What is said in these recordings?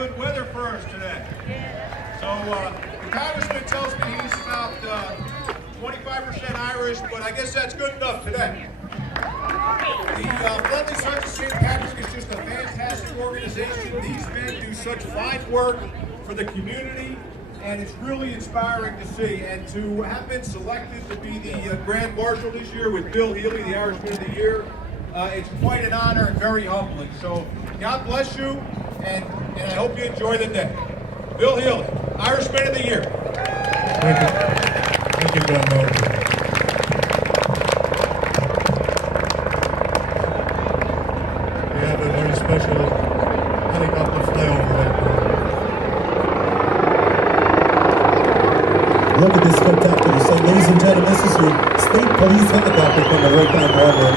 good weather for us today. So the congressman tells me he's about 25% Irish, but I guess that's good enough today. The Friendly Sons of St. Patrick is just a fantastic organization. These men do such fine work for the community, and it's really inspiring to see. And to have been selected to be the Grand Marshal this year with Bill Healy, the Irishman of the Year, it's quite an honor and very humbling. So God bless you, and I hope you enjoy the day. Bill Healy, Irishman of the Year. Thank you. Thank you, Grand Marshal. We have a very special helicopter flyover right now. Look at this spectacular. So, ladies and gentlemen, this is your state police helicopter coming right down Broadway.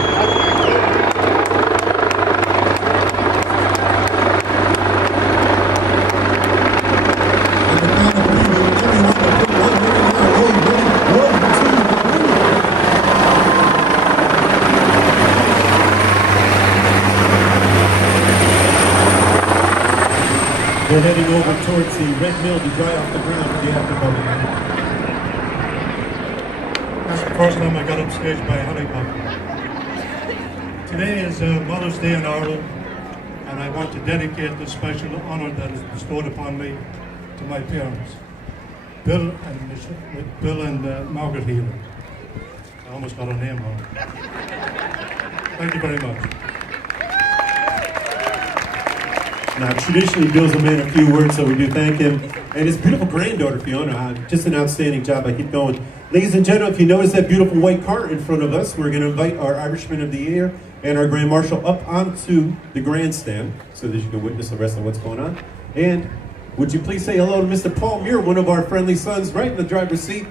We're heading over towards the Red Mill to dry off the ground for the afterburner. That's the first time I got upstaged by a helicopter. Today is Mother's Day in Ireland, and I want to dedicate this special honor that is bestowed upon me to my parents, Bill and Margaret Healy. I almost got her name wrong. Thank you very much. Now, traditionally, Bill's a man of few words, so we do thank him. And his beautiful granddaughter, Fiona, just an outstanding job. I keep going. Ladies and gentlemen, if you notice that beautiful white car in front of us, we're going to invite our Irishman of the Year and our Grand Marshal up onto the grandstand so that you can witness the rest of what's going on. And would you please say hello to Mr. Paul Muir, one of our friendly sons, right in the driver's seat.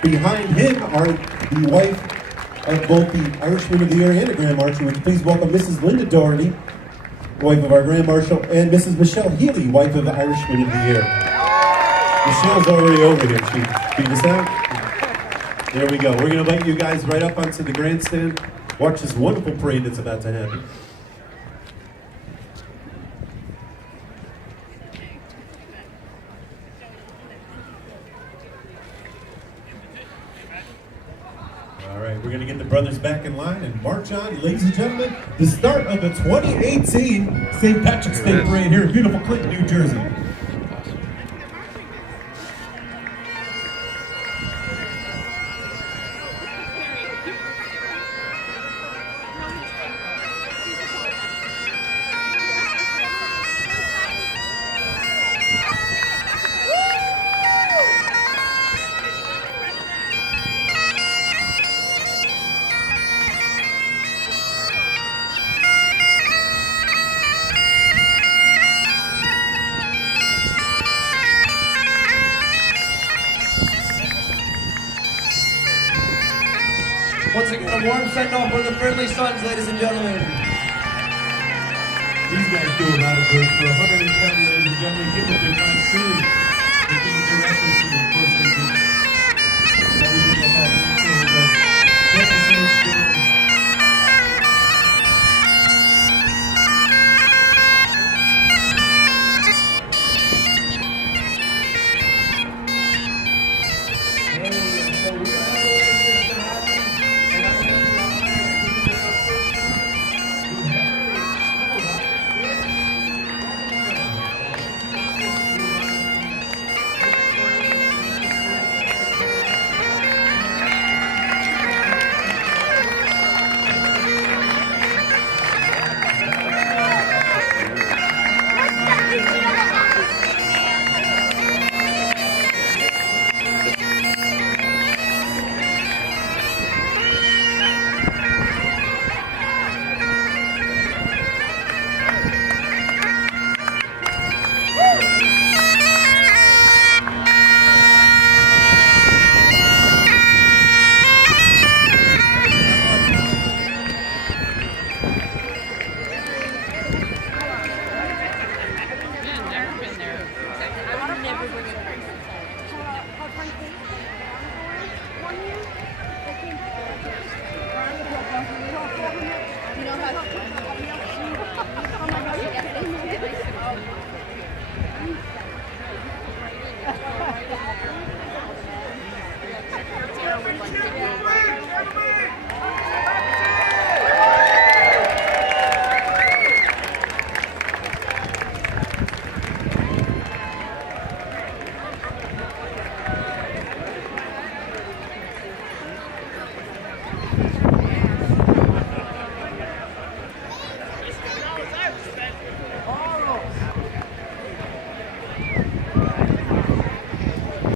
Behind him are the wife of both the Irishman of the Year and the Grand Marshal. Would you please welcome Mrs. Linda Doherty, wife of our Grand Marshal, and Mrs. Michelle Healy, wife of the Irishman of the Year. Michelle's already over here. She beat us out. There we go. We're going to invite you guys right up onto the grandstand. Watch this wonderful parade that's about to happen. All right, we're going to get the brothers back in line and march on. Ladies and gentlemen, the start of the 2018 St. Patrick's Day Parade here in beautiful Clinton, New Jersey. Once again, a warm send-off for the Friendly Sons, ladies and gentlemen. These guys do a lot of good for Hunterdon County, ladies and gentlemen. Give them a big round.